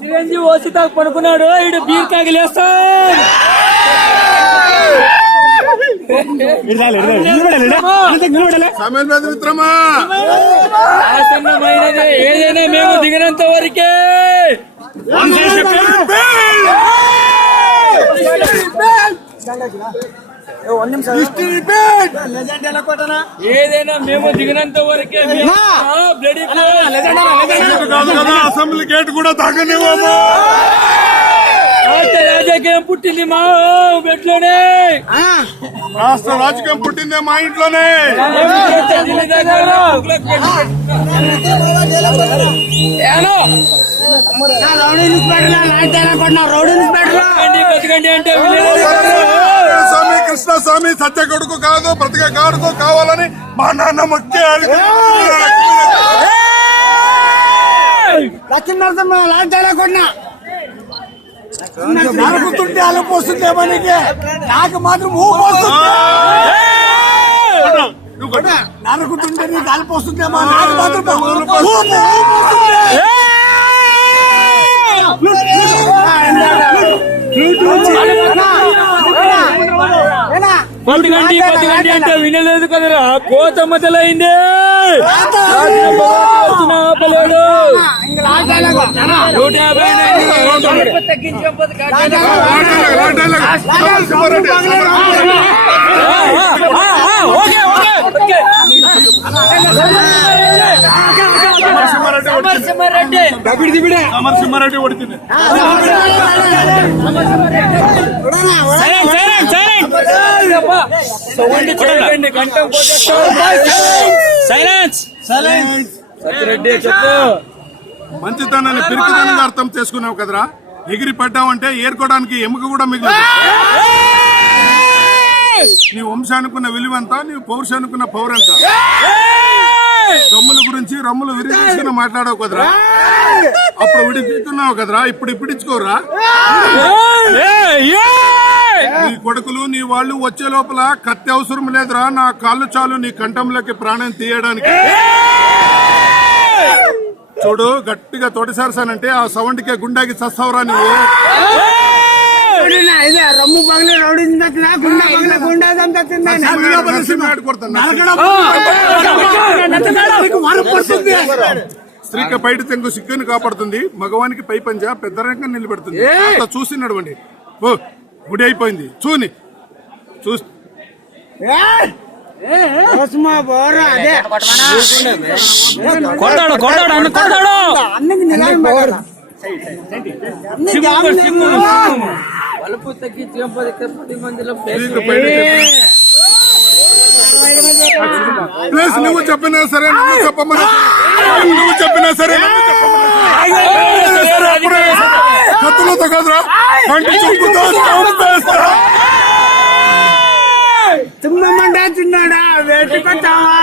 చిరంజీవి వచ్చి తాకు పడుకున్నాడు, ఇడు బీర్ తాగిలేస్తా. ఆసన్నమైనది ఏదైనా మేము దిగినంత వరకే. ఏదైనా మేము దిగినంత వరకే. అసెంబ్లీ గేట్ కూడా తాగనివ్వము. రాజకీయం పుట్టింది మా బెడ్లోనే, రాష్ట్ర రాజకీయం పుట్టిందే మా ఇంట్లోనే. స్వామి కృష్ణస్వామి సత్య కొడుకు కాదు, బ్రతిక కాడుకు కావాలని మా నాన్న మొక్కే లక్ష్మీనరసింహ లాంటి కొన్నా నరుకుతుంటే అలుపు వస్తుంది మనకి, నాకు మాత్రం ఊపు వస్తుంది. నరుకుతుంటే నీకు అలుపు వస్తుందేమో, నాకు మాత్రం పది గంట అంటే వినలేదు కదరా, కోత మొదలైంది. ఆపలేదు 150 తగ్గించి సమరసింహారెడ్డి కొడుతుంది. మంచితనాన్ని పిరికితనంగా అర్థం చేసుకున్నావు కదరా. ఎగిరి పడ్డావంటే ఏరుకోవడానికి ఎముక కూడా మిగిలింది. నీ వంశానుకున్న విలువంతా, నీ పౌరుషానుకున్న పౌరంత. దొమ్ముల గురించి రమ్ములు విరిగి మాట్లాడావు కదరా, అప్పుడు విడిపిస్తున్నావు కదరా, ఇప్పుడు ఇప్పించుకోరా. నీ కొడుకులు నీ వాళ్ళు వచ్చే లోపల కత్తి అవసరం లేదురా, నా కాళ్ళు చాలు నీ కంఠంలోకి ప్రాణం తీయడానికి. చూడు, గట్టిగా తోటిసారసానంటే ఆ సౌండ్ కే గుండాకి చస్తావురా నువ్వు. రమ్ము పగలే రౌడీ స్త్రీకి బయట తెంగు సిక్కుని కాపాడుతుంది, మగవానికి పై పంజా పెద్ద రంగం నిలబెడుతుంది. చూసి నడవండి. ఓ గుడి అయిపోయింది చూని చూసి వలుపు తగ్గించి 10 మందిలో ప్లేస్ నువ్వు చెప్పినా సరే, నువ్వు చెప్పమని నువ్వు చెప్పినా సరే, కత్తులతో కదరా కంటి చూపుతో చిన్నమండా చిన్నాడా వేటుకొచ్చావా.